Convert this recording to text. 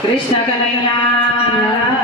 કૃષ્ણ કનૈયા